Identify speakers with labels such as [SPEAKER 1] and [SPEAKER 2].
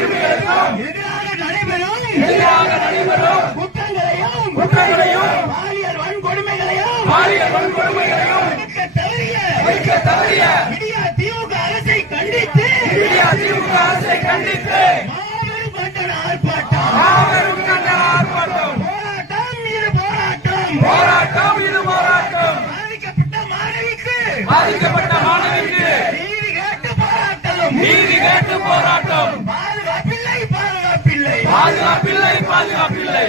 [SPEAKER 1] எதிராக நடைபெறும் எதிராக நடைபெறும் குற்றங்களையும் குற்றங்களையும் பாலியல் வன்கொடுமைகளையும்
[SPEAKER 2] பாலியல் வன்கொடுமைகளையும்
[SPEAKER 1] தடுக்க தவறிய
[SPEAKER 2] திமுக அரசை கண்டித்து
[SPEAKER 1] இந்தியா திமுக அரசை கண்டித்து
[SPEAKER 2] மாபெரும் கண்டன ஆர்ப்பாட்டம்
[SPEAKER 1] மாபெரும் கண்டன ஆர்ப்பாட்டம்
[SPEAKER 2] போராட்டம். இது பாதிக்கப்பட்ட மாணவிக்கு.
[SPEAKER 1] பாதிக்கப்பட்ட மாணவிக்கு.
[SPEAKER 2] நீதி கேட்டு போராட்டம்
[SPEAKER 1] நீதி
[SPEAKER 2] பாதுகாப்பில்லை